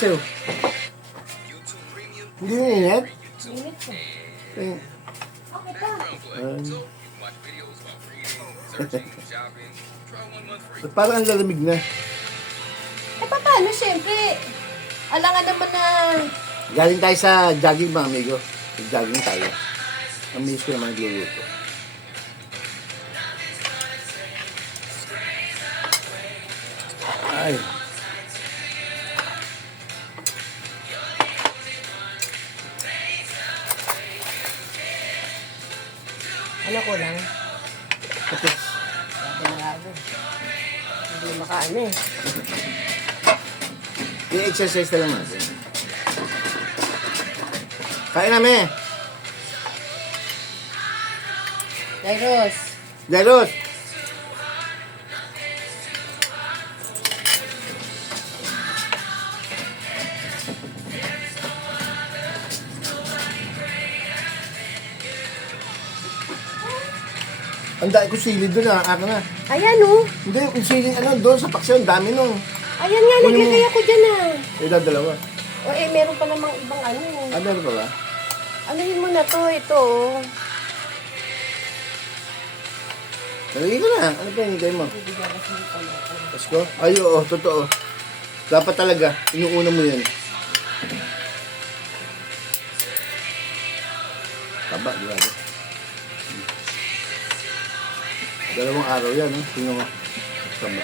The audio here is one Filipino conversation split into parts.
sa'yo. Hindi yung init? Init ko. Eh, Okay pa. Ba't parang ang lalamig na? Eh, paano? Siyempre, alangan naman na... Galing tayo sa jogging mga amigo. Jogging tayo. Ang miss ko naman nagluluto. Ay. Ano ko lang? Tapos, Sabi na nga doon. Hindi makaano eh. i-exercise na lang natin. Kain namin. Dairos. Jairus. Ang dami ko sili doon ah. Ako na. Ayan oh. Hindi, yung sili ano doon sa paksyon. Dami nung. Ayan nga, Kunin mo. naglagay ako dyan ah. Eh, dalawa. O eh, meron pa namang ibang ano. Ah, meron pa ba? Anuhin mo na to, ito oh. Nalagay ko na. Ano pa yung hintay mo? Bibigyan kasi dito na ako. Pasko? Ay, oo. Totoo. Dapat talaga. Inuuna mo yan. Taba, di ba? Dalawang araw yan, no? Tingnan mo. Taba.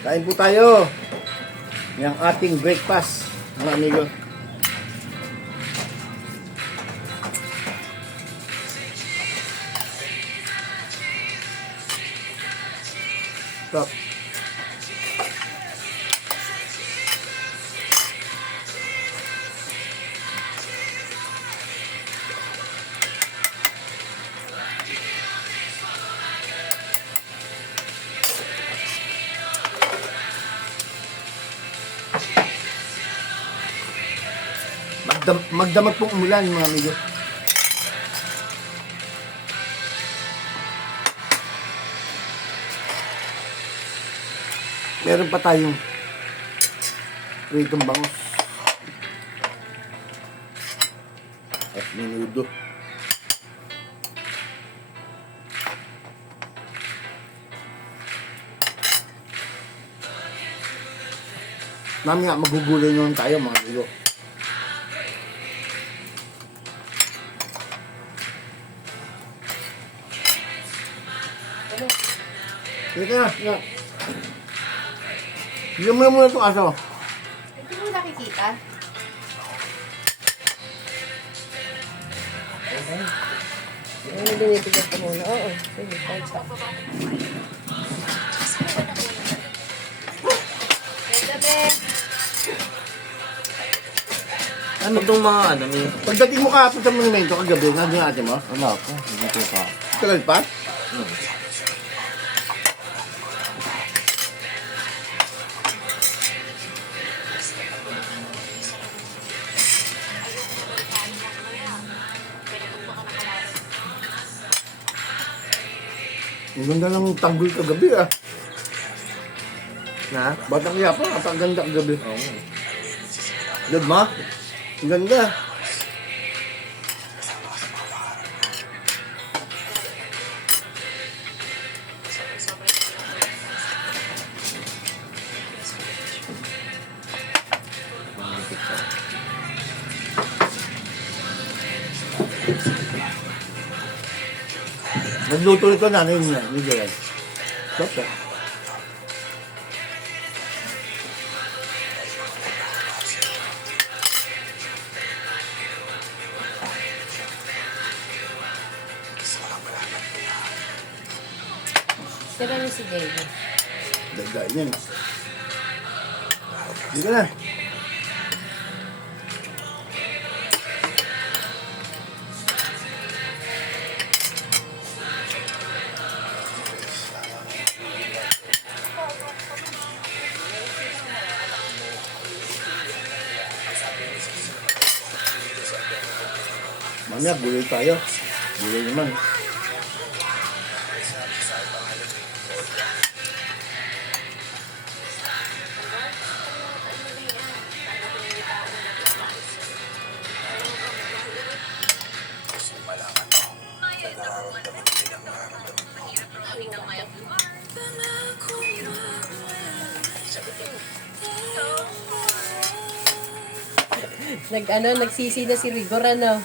Kain po tayo. Yung ating breakfast, mga amigo. Stop. Magdamag pong umulan, mga amigo. Meron pa tayong pritong bangus at menudo. Mamaya magugulay naman tayo, mga amigo. Sige na, sige na. Bigyan mo na muna itong aso. Hindi mo nakikita? Ano binibigyan ko muna? Oo, sige, kahit sa. Ano itong mga ano may... Pagdating mo kahapon sa monumento kagabi, nandiyan ate mo? Wala po, hindi ko pa. Tagal pa? Ang ganda ng tanggol kagabi ah. Na? Batang kaya pa, ang ganda kagabi. Oo. Gad ma? Ang ganda. Nagluto nito nanay niya, ni Joel. Stop eh. Sira niyo si David. Dagdain yan. Hindi ka na. Mamaya, gulay tayo. Hindi naman. Nagsisi na si Rigor, ano?